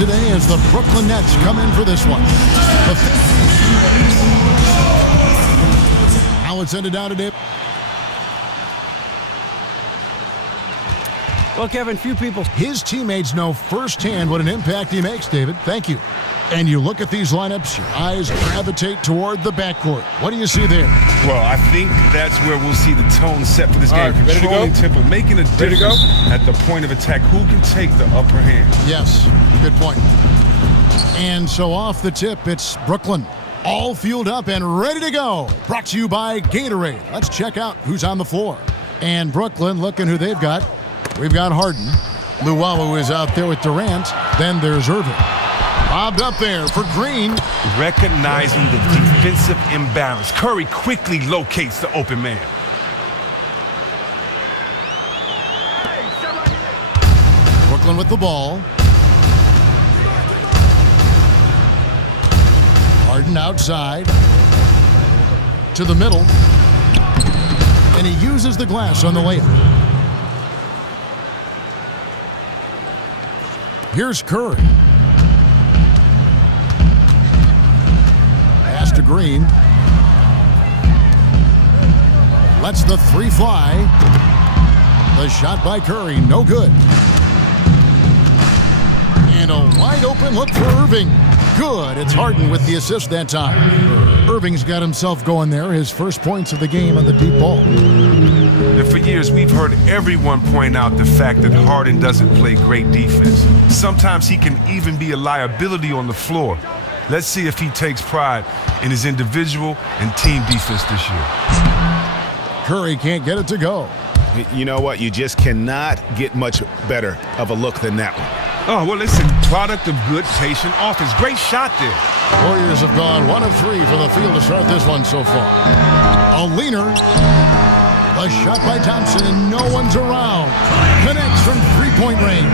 today as the Brooklyn Nets come in for this one. Now it's ended down today. Well, Kevin, few people. His teammates know firsthand what an impact he makes, David. Thank you. And you look at these lineups, your eyes gravitate toward the backcourt. What do you see there? Well, I think that's where we'll see the tone set for this game. Right, controlling tempo, making a difference at the point of attack. Who can take the upper hand? Yes, good point. And so off the tip, it's Brooklyn. All fueled up and ready to go. Brought to you by Gatorade. Let's check out who's on the floor. And Brooklyn, looking who they've got. We've got Harden. Luwawu is out there with Durant. Then there's Irving. Bobbed up there for Green. Recognizing the defensive imbalance, Curry quickly locates the open man. Brooklyn with the ball. Harden outside. To the middle. And he uses the glass on the layup. Here's Curry. Pass to Green. Lets the three fly. The shot by Curry, no good. And a wide open look for Irving. Good. It's Harden with the assist that time. Irving's got himself going there. His first points of the game on the deep ball. And for years, we've heard everyone point out the fact that Harden doesn't play great defense. Sometimes he can even be a liability on the floor. Let's see if he takes pride in his individual and team defense this year. Curry can't get it to go. You know what? You just cannot get much better of a look than that one. Oh, well, listen, product of good, patient offense. Great shot there. Warriors have gone 1 of 3 from the field to start this one so far. A leaner. A shot by Thompson, and no one's around. Connects from three-point range.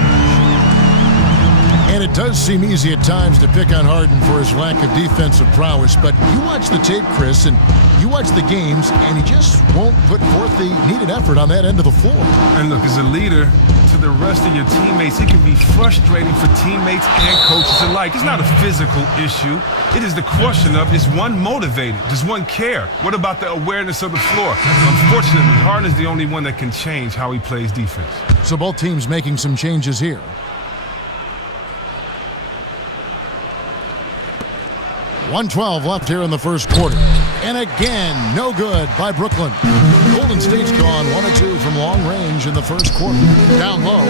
And it does seem easy at times to pick on Harden for his lack of defensive prowess, but you watch the tape, Chris, and you watch the games, and he just won't put forth the needed effort on that end of the floor. And look, as a leader to the rest of your teammates, it can be frustrating for teammates and coaches alike. It's not a physical issue. It is the question of, is one motivated? Does one care? What about the awareness of the floor? Unfortunately, Harden is the only one that can change how he plays defense. So both teams making some changes here. .112 left here in the first quarter. And again, no good by Brooklyn. Golden State's gone 1 of 2 from long range in the first quarter. Down low,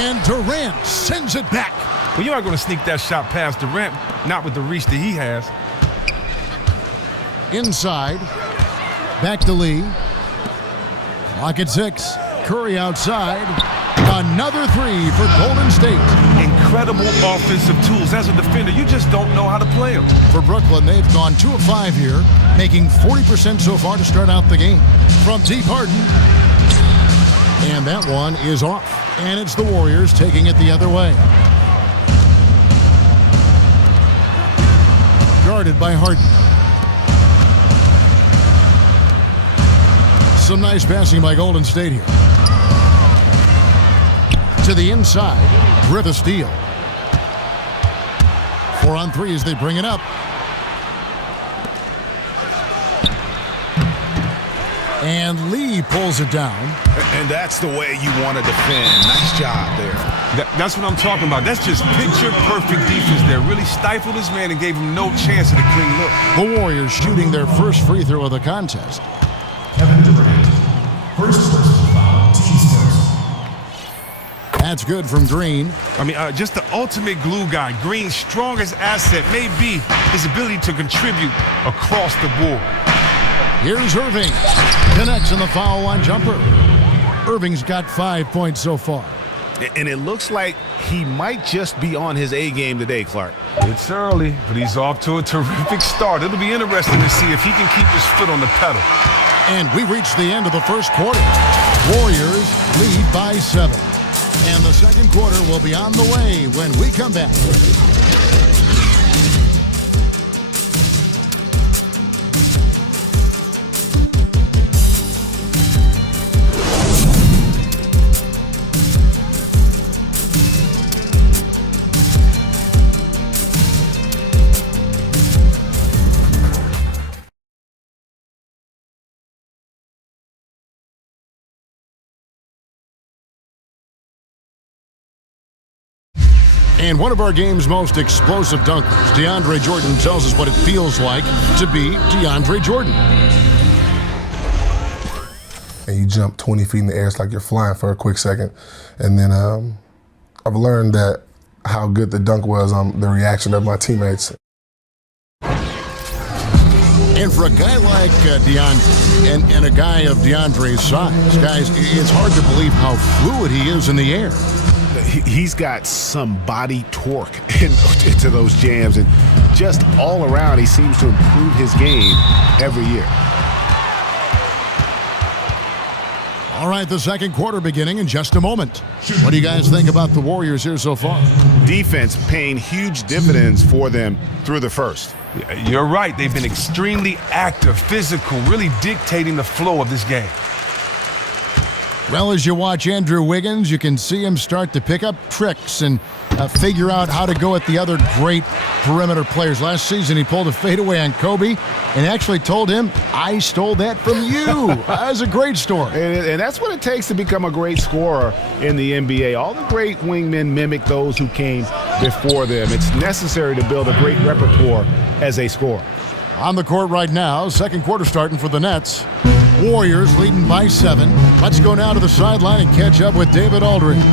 and Durant sends it back. Well, you aren't going to sneak that shot past Durant, not with the reach that he has. Inside, back to Lee. Clock at 6. Curry outside. Another three for Golden State. Incredible offensive tools. As a defender, you just don't know how to play them. For Brooklyn, they've gone 2 of 5 here, making 40% so far to start out the game. From deep, Harden. And that one is off. And it's the Warriors taking it the other way. Guarded by Harden. Some nice passing by Golden State here. To the inside, with a steal. 4 on 3 as they bring it up. And Lee pulls it down. And that's the way you want to defend. Nice job there. That's what I'm talking about. That's just picture-perfect defense there. Really stifled this man and gave him no chance at a clean look. The Warriors shooting their first free throw of the contest. Kevin Durant, first personal foul, team's first. That's good from Green. I mean, just the ultimate glue guy. Green's strongest asset may be his ability to contribute across the board. Here's Irving. Connects in the foul line jumper. Irving's got 5 points so far. And it looks like he might just be on his A game today, Clark. It's early, but he's off to a terrific start. It'll be interesting to see if he can keep his foot on the pedal. And we reach the end of the first quarter. Warriors lead by 7. And the second quarter will be on the way when we come back. And one of our game's most explosive dunkers, DeAndre Jordan, tells us what it feels like to be DeAndre Jordan. And you jump 20 feet in the air, it's like you're flying for a quick second. And then I've learned that how good the dunk was on the reaction of my teammates. And for a guy like DeAndre, and a guy of DeAndre's size, guys, it's hard to believe how fluid he is in the air. He's got some body torque into those jams, and just all around, he seems to improve his game every year. All right, the second quarter beginning in just a moment. What do you guys think about the Warriors here so far? Defense paying huge dividends for them through the first. You're right. They've been extremely active, physical, really dictating the flow of this game. Well, as you watch Andrew Wiggins, you can see him start to pick up tricks and figure out how to go at the other great perimeter players. Last season, he pulled a fadeaway on Kobe and actually told him, "I stole that from you." That was a great story. And that's what it takes to become a great scorer in the NBA. All the great wingmen mimic those who came before them. It's necessary to build a great repertoire as a scorer. On the court right now, second quarter starting for the Nets. Warriors leading by 7. Let's go now to the sideline and catch up with David Aldridge.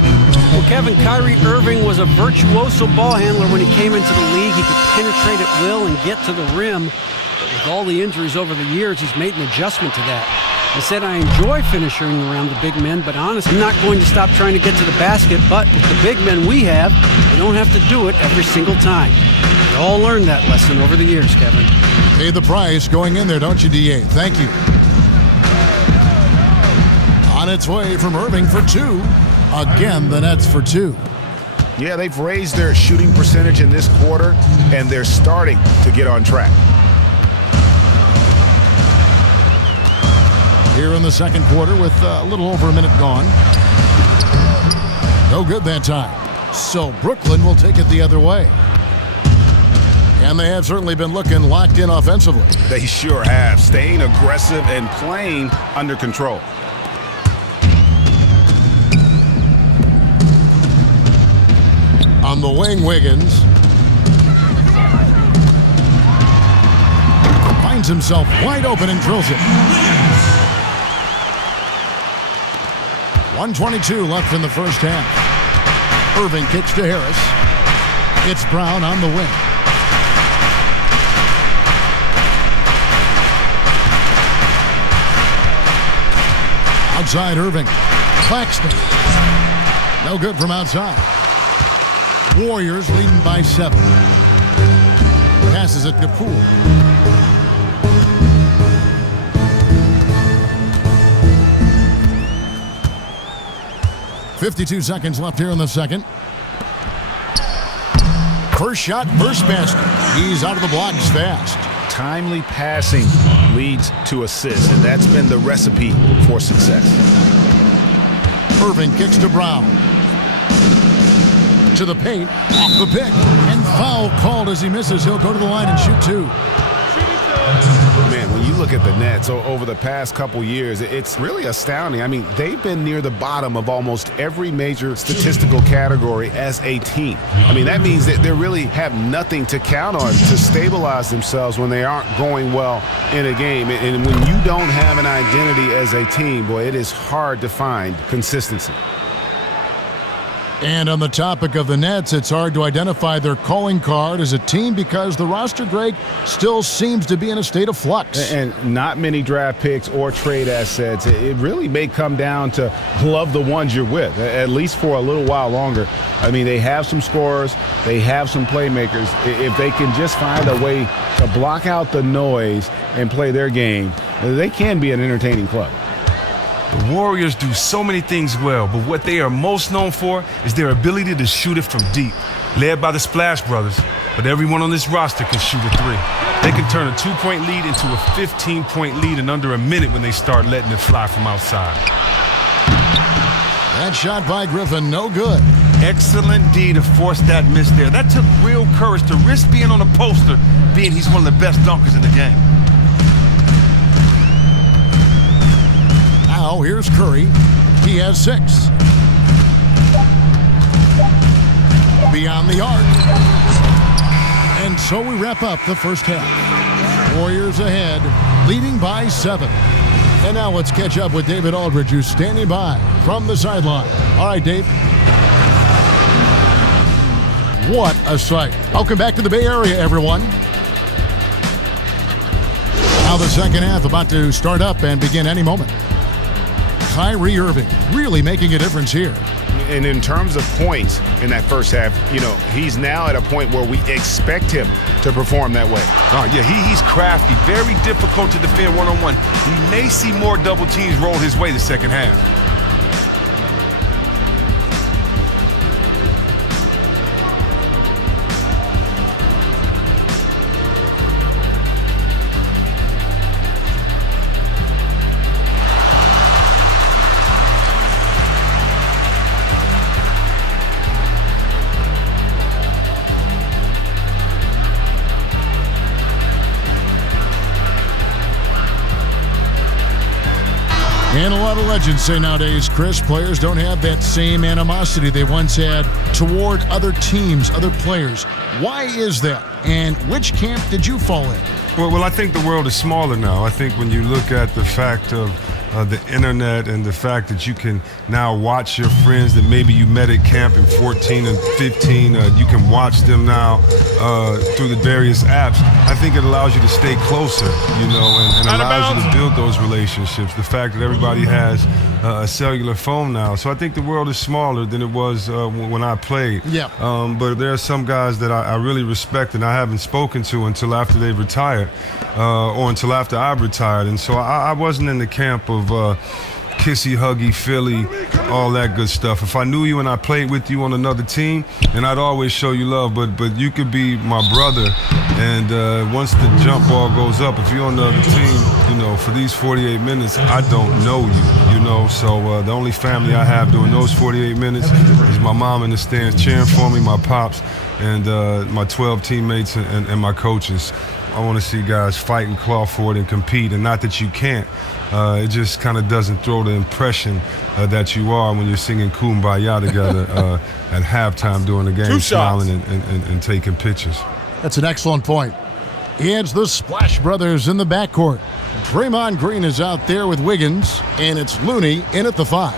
Well, Kevin, Kyrie Irving was a virtuoso ball handler when he came into the league. He could penetrate at will and get to the rim. But with all the injuries over the years, he's made an adjustment to that. He said, "I enjoy finishing around the big men, but honestly, I'm not going to stop trying to get to the basket. But with the big men we have, I don't have to do it every single time." We all learned that lesson over the years, Kevin. Pay the price going in there, don't you, DA? Thank you. On its way from Irving for 2. Again, the Nets for 2. Yeah, they've raised their shooting percentage in this quarter, and they're starting to get on track. Here in the second quarter with a little over a minute gone. No good that time. So Brooklyn will take it the other way. And they have certainly been looking locked in offensively. They sure have, staying aggressive and playing under control. On the wing, Wiggins finds himself wide open and drills it. 1:22 left in the first half. Irving kicks to Harris. It's Brown on the wing. Outside Irving. Claxton. No good from outside. Warriors leading by 7. Passes it to Poole. .52 seconds left here in the second. First shot, first basket. He's out of the blocks fast. Timely passing leads to assists, and that's been the recipe for success. Irving kicks to Brown. To the paint, off the pick, and foul called as he misses. He'll go to the line and shoot 2. Man, when you look at the Nets over the past couple years, it's really astounding. I mean, they've been near the bottom of almost every major statistical category as a team. I mean, that means that they really have nothing to count on to stabilize themselves when they aren't going well in a game. And when you don't have an identity as a team, boy, it is hard to find consistency. And on the topic of the Nets, it's hard to identify their calling card as a team because the roster, Greg, still seems to be in a state of flux. And not many draft picks or trade assets. It really may come down to love the ones you're with, at least for a little while longer. I mean, they have some scorers. They have some playmakers. If they can just find a way to block out the noise and play their game, they can be an entertaining club. The Warriors do so many things well, but what they are most known for is their ability to shoot it from deep, led by the Splash Brothers. But everyone on this roster can shoot a 3. They can turn a 2-point lead into a 15-point lead in under a minute when they start letting it fly from outside. That shot by Griffin, no good. Excellent D to force that miss there. That took real courage to risk being on a poster, being he's one of the best dunkers in the game. Now here's Curry. He has 6. beyond the arc. And so we wrap up the first half. Warriors ahead, leading by 7. And now let's catch up with David Aldridge, who's standing by from the sideline. All right, Dave. What a sight. Welcome back to the Bay Area, everyone. Now the second half about to start up and begin any moment. Kyrie Irving really making a difference here. And in terms of points in that first half, he's now at a point where we expect him to perform that way. Oh, yeah, he's crafty, very difficult to defend one-on-one. We may see more double teams roll his way the second half. And a lot of legends say nowadays, Chris, players don't have that same animosity they once had toward other teams, other players. Why is that? And which camp did you fall in? Well, I think the world is smaller now. I think when you look at the fact of the internet and the fact that you can now watch your friends that maybe you met at camp in 14 and 15, you can watch them now through the various apps. I think it allows you to stay closer, and allows you to build those relationships. The fact that everybody has a cellular phone now. So I think the world is smaller than it was when I played. Yeah. But there are some guys that I really respect and I haven't spoken to until after they've retired or until after I've retired. And so I wasn't in the camp of kissy, huggy, Philly, all that good stuff. If I knew you and I played with you on another team, then I'd always show you love. But you could be my brother, and once the jump ball goes up, if you're on the other team, for these 48 minutes, I don't know you, So the only family I have during those 48 minutes is my mom in the stands cheering for me, my pops, and my 12 teammates and my coaches. I want to see guys fight and claw for it and compete, and not that you can't. It just kind of doesn't throw the impression that you are when you're singing Kumbaya together at halftime during the game, smiling and taking pictures. That's an excellent point. It's the Splash Brothers in the backcourt. Draymond Green is out there with Wiggins, and it's Looney in at the 5.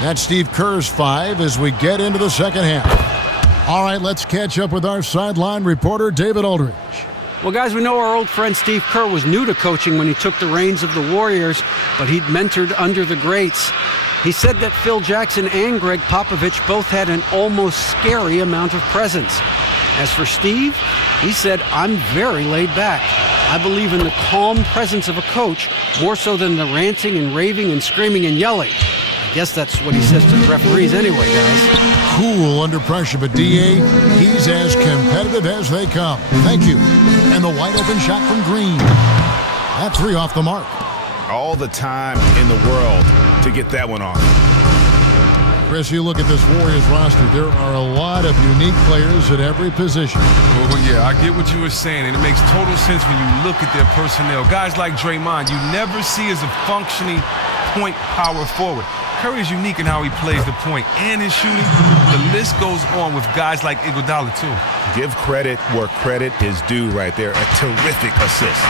That's Steve Kerr's 5 as we get into the second half. All right, let's catch up with our sideline reporter, David Aldridge. Well, guys, we know our old friend Steve Kerr was new to coaching when he took the reins of the Warriors, but he'd mentored under the greats. He said that Phil Jackson and Greg Popovich both had an almost scary amount of presence. As for Steve, he said, "I'm very laid back. I believe in the calm presence of a coach more so than the ranting and raving and screaming and yelling." I guess that's what he says to the referees anyway, guys. Cool under pressure, but D.A., he's as competitive as they come. Thank you. And the wide open shot from Green. That 3 off the mark. All the time in the world to get that one off. Chris, you look at this Warriors roster, there are a lot of unique players at every position. Well, yeah, I get what you were saying, and it makes total sense when you look at their personnel. Guys like Draymond, you never see as a functioning point power forward. Curry is unique in how he plays the point and his shooting. The list goes on with guys like Iguodala, too. Give credit where credit is due right there. A terrific assist.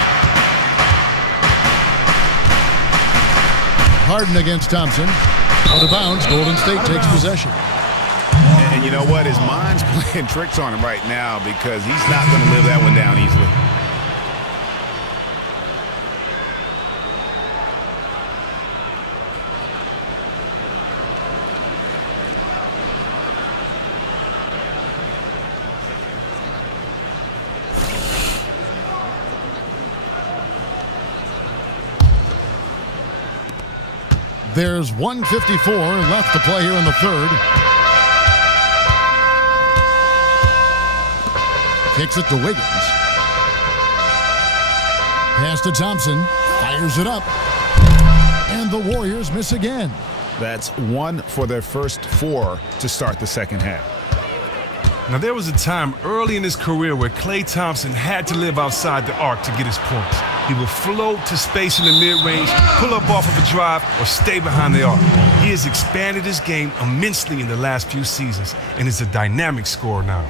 Harden against Thompson. Out of bounds, Golden State takes possession. And you know what? His mind's playing tricks on him right now because he's not going to live that one down easily. There's 1:54 left to play here in the third. Kicks it to Wiggins. Pass to Thompson. Fires it up. And the Warriors miss again. That's 1 for their first 4 to start the second half. Now, there was a time early in his career where Klay Thompson had to live outside the arc to get his points. He would float to space in the mid-range, pull up off of a drive, or stay behind the arc. He has expanded his game immensely in the last few seasons and is a dynamic scorer now.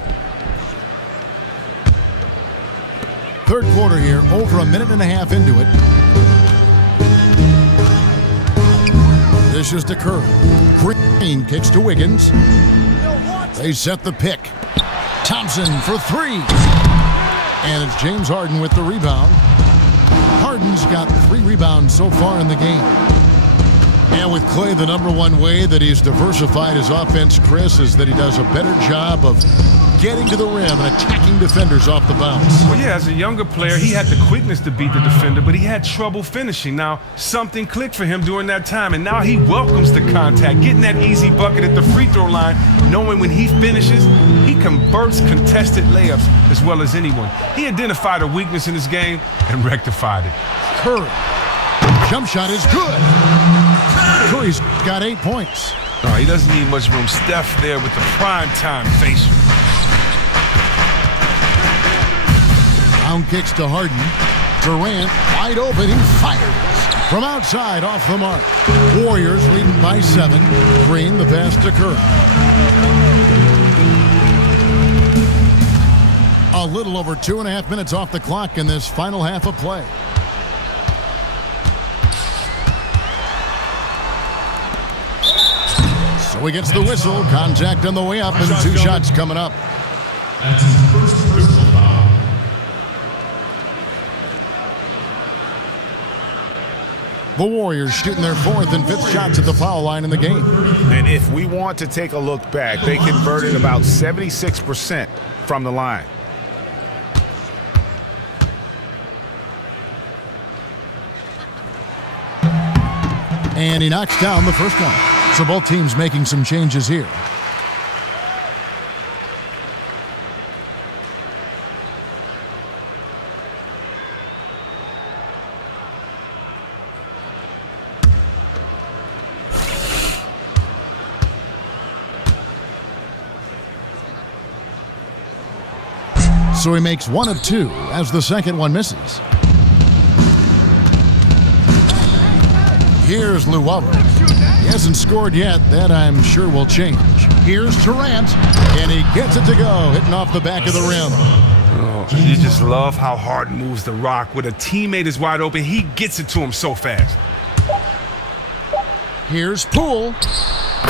Third quarter here, over a minute and a half into it. This is to Curry. Green kicks to Wiggins. They set the pick. Thompson for three. And it's James Harden with the rebound. Harden's got 3 rebounds so far in the game. And with Klay, the number one way that he's diversified his offense, Chris, is that he does a better job of getting to the rim and attacking defenders off the bounce. Well, yeah, as a younger player, he had the quickness to beat the defender, but he had trouble finishing. Now, something clicked for him during that time, and now he welcomes the contact, getting that easy bucket at the free throw line, knowing when he finishes, he converts contested layups as well as anyone. He identified a weakness in his game and rectified it. Curry. Jump shot is good. Curry's got 8 points. Oh, he doesn't need much room. Steph there with the prime time facial. Down kicks to Harden. Durant wide open. He fires from outside off the mark. Warriors leading by 7. Green the pass to Curry. A little over 2.5 minutes off the clock in this final half of play. So he gets the whistle. Contact on the way up and 2 shots coming up. That's his first personal foul. The Warriors shooting their 4th and 5th shots at the foul line in the game. And if we want to take a look back, they converted about 76% from the line. And he knocks down the first one. So both teams making some changes here. So he makes 1 of 2 as the second one misses. Here's Luella. He hasn't scored yet. That, I'm sure, will change. Here's Durant, and he gets it to go, hitting off the back of the rim. Oh, you just love how Harden moves the rock. When a teammate is wide open, he gets it to him so fast. Here's Poole.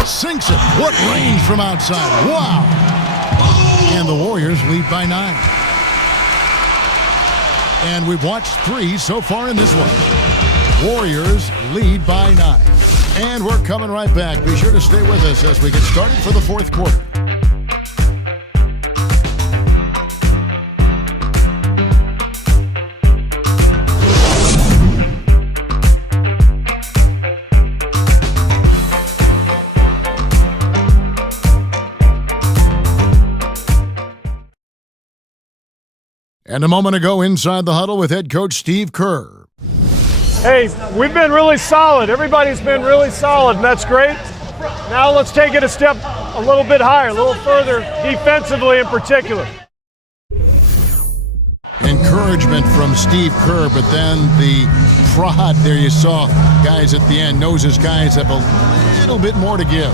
Sinks it. What range from outside. Wow. And the Warriors lead by 9. And we've watched 3 so far in this one. Warriors lead by 9. And we're coming right back. Be sure to stay with us as we get started for the 4th quarter. And a moment ago, inside the huddle with head coach Steve Kerr. Hey, we've been really solid. Everybody's been really solid, and that's great. Now let's take it a step a little bit higher, a little further defensively in particular. Encouragement from Steve Kerr, but then the prod there you saw guys at the end knows his guys have a little bit more to give.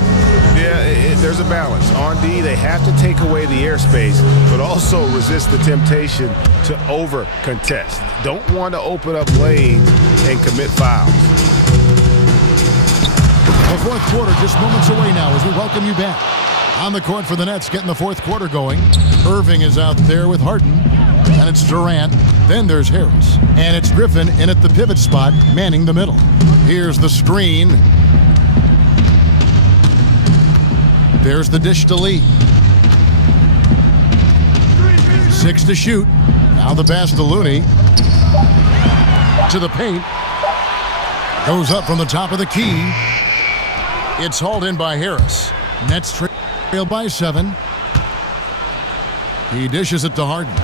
Yeah, there's a balance. On D, they have to take away the airspace, but also resist the temptation to over-contest. Don't want to open up lanes and commit fouls. The 4th quarter just moments away now as we welcome you back. On the court for the Nets, getting the 4th quarter going. Irving is out there with Harden, and it's Durant. Then there's Harris, and it's Griffin in at the pivot spot, manning the middle. Here's the screen. There's the dish to Lee. 6 to shoot. Now the pass to Looney. To the paint. Goes up from the top of the key. It's hauled in by Harris. Nets trail by 7. He dishes it to Harden.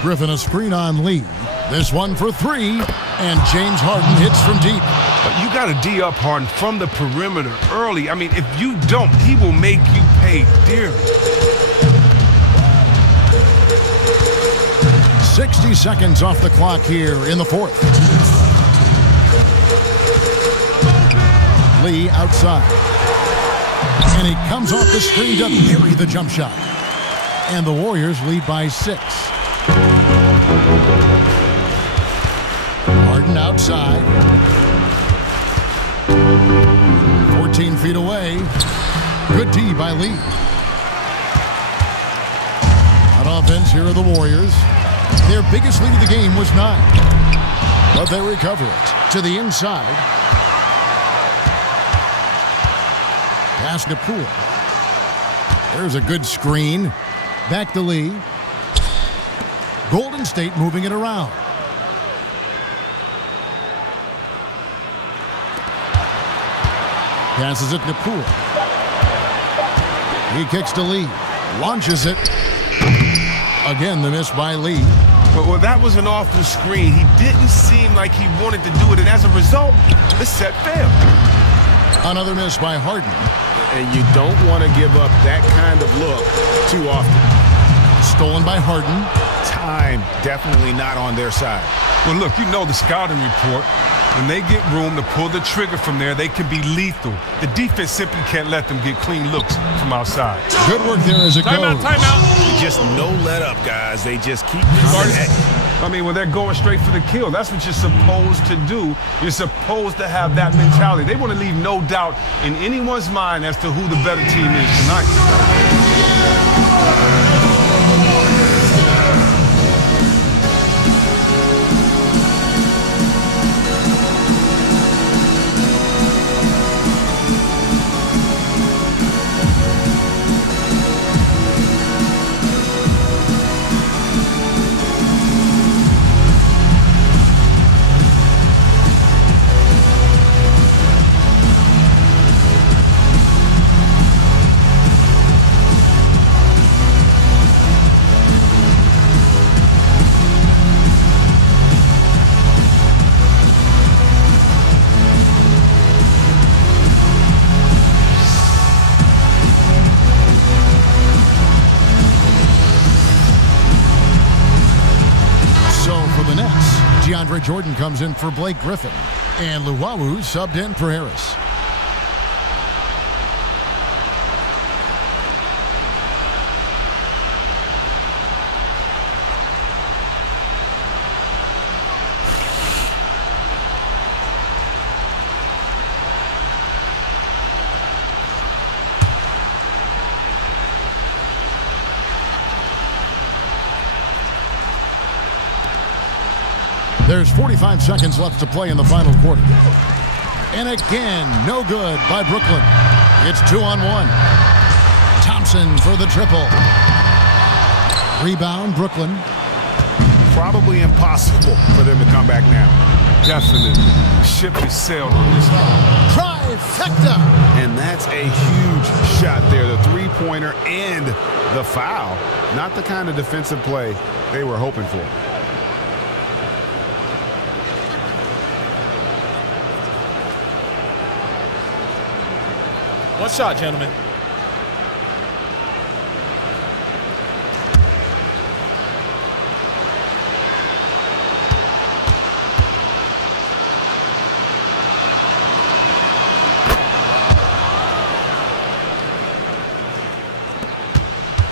Griffin a screen on Lee. This one for 3. And James Harden hits from deep. But you got to D up Harden from the perimeter early. I mean, if you don't, he will make you pay dearly. 60 seconds off the clock here in the fourth. Lee outside. And he comes off the screen to bury the jump shot. And the Warriors lead by 6. Harden outside. 14 feet away. Good D by Lee. On offense, here are the Warriors. Their biggest lead of the game was 9. But they recover it to the inside. Pass to Poole. There's a good screen. Back to Lee. Golden State moving it around. Passes it to Poole. He kicks to Lee. Launches it. Again, the miss by Lee. Well, that was an awful screen. He didn't seem like he wanted to do it, and as a result, the set failed. Another miss by Harden. And you don't want to give up that kind of look too often. Stolen by Harden. Time definitely not on their side. Well, look, you know the scouting report. When they get room to pull the trigger from there, they can be lethal. The defense simply can't let them get clean looks from outside. Good work there as it goes. Timeout. Just no let up, guys. They just keep coming at you. I mean, when they're going straight for the kill, that's what you're supposed to do. You're supposed to have that mentality. They want to leave no doubt in anyone's mind as to who the better team is tonight. Jordan comes in for Blake Griffin, and Luwawu subbed in for Harris. There's 45 seconds left to play in the final quarter. And again, no good by Brooklyn. It's 2-on-1. Thompson for the triple. Rebound, Brooklyn. Probably impossible for them to come back now. Definitely. The ship has sailed on this one. Trifecta. And that's a huge shot there. The three-pointer and the foul. Not the kind of defensive play they were hoping for. One shot, gentlemen.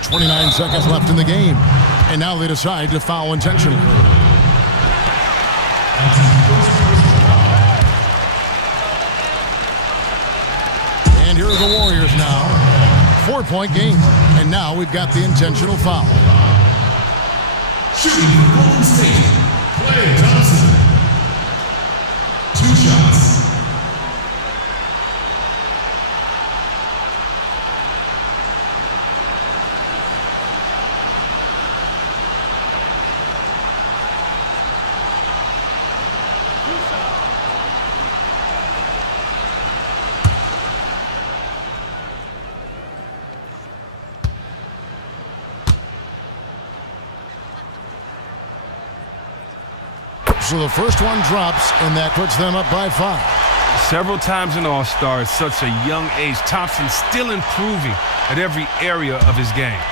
.29 seconds left in the game. And now they decide to foul intentionally. And here are the Warriors now. 4-point game. And now we've got the intentional foul. Shooting for Golden State, Klay Thompson. 2 shots. So the first one drops, and that puts them up by 5. Several times an all-star at such a young age, Thompson still improving at every area of his game.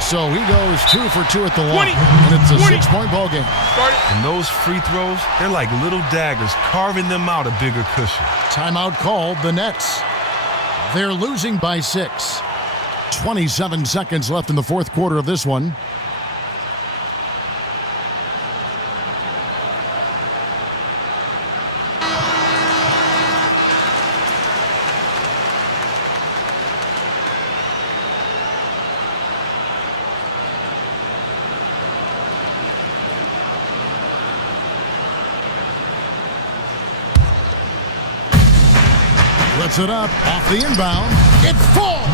So he goes 2 for 2 at the line, and it's a 6-point ball game. And those free throws, they're like little daggers, carving them out a bigger cushion. Timeout called, the Nets. They're losing by 6. 27 seconds left in the fourth quarter of this one. Lets it up off the inbound. It falls.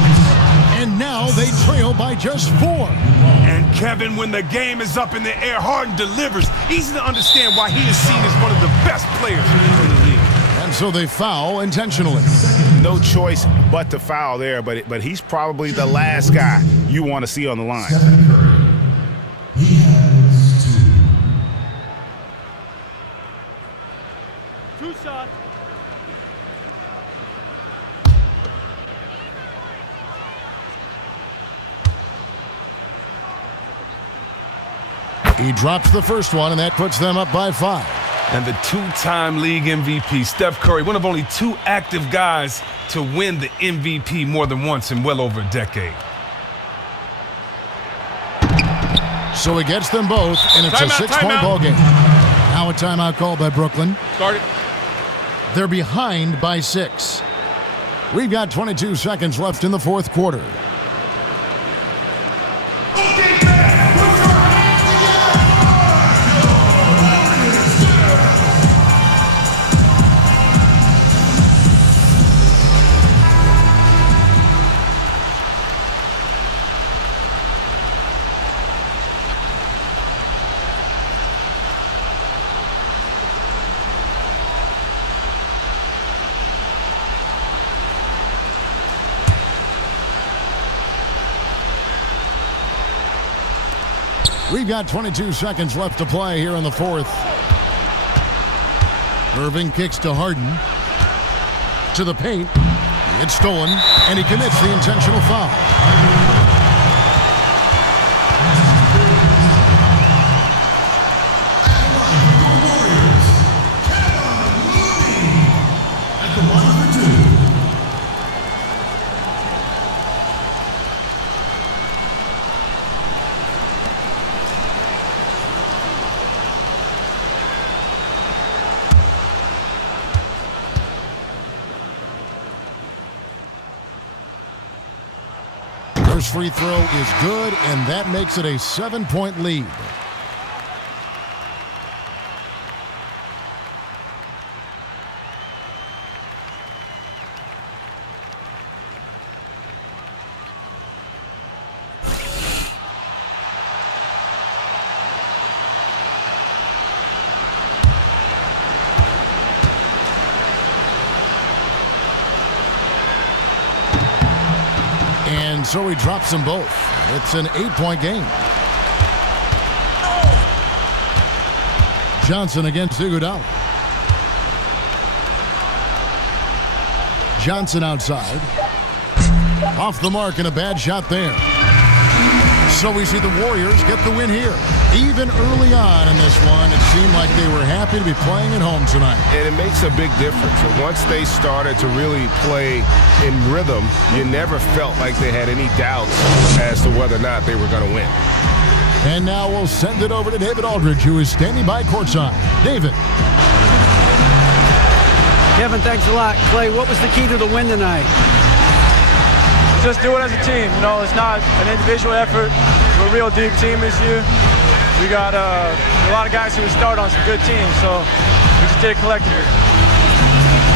And now they trail by just 4. And Kevin, when the game is up in the air, Harden delivers. Easy to understand why he is seen as one of the best players in the league. And so they foul intentionally. No choice but to foul there, but he's probably the last guy you want to see on the line. He has 2. 2 shots. He drops the first one, and that puts them up by 5. And the two-time league MVP, Steph Curry, one of only 2 active guys to win the MVP more than once in well over a decade. So he gets them both, and it's a 6-point ball game. Now a timeout called by Brooklyn. Start it. They're behind by 6. We've got 22 seconds left in the fourth quarter. We've got 22 seconds left to play here in the fourth. Irving kicks to Harden. To the paint. It's stolen, and he commits the intentional foul. First free throw is good, and that makes it a 7-point lead. And so he drops them both. It's an 8-point game. Johnson against Iguodala. Johnson outside. Off the mark and a bad shot there. So we see the Warriors get the win here. Even early on in this one, it seemed like they were happy to be playing at home tonight. And it makes a big difference. And once they started to really play in rhythm, you never felt like they had any doubts as to whether or not they were going to win. And now we'll send it over to David Aldridge, who is standing by courtside. David. Kevin, thanks a lot. Clay, what was the key to the win tonight? Just do it as a team. You know, it's not an individual effort. We're a real deep team this year. We got a lot of guys who start on some good teams, so we just did it collectively.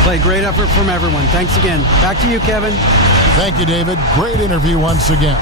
Clay, great effort from everyone. Thanks again. Back to you, Kevin. Thank you, David. Great interview once again.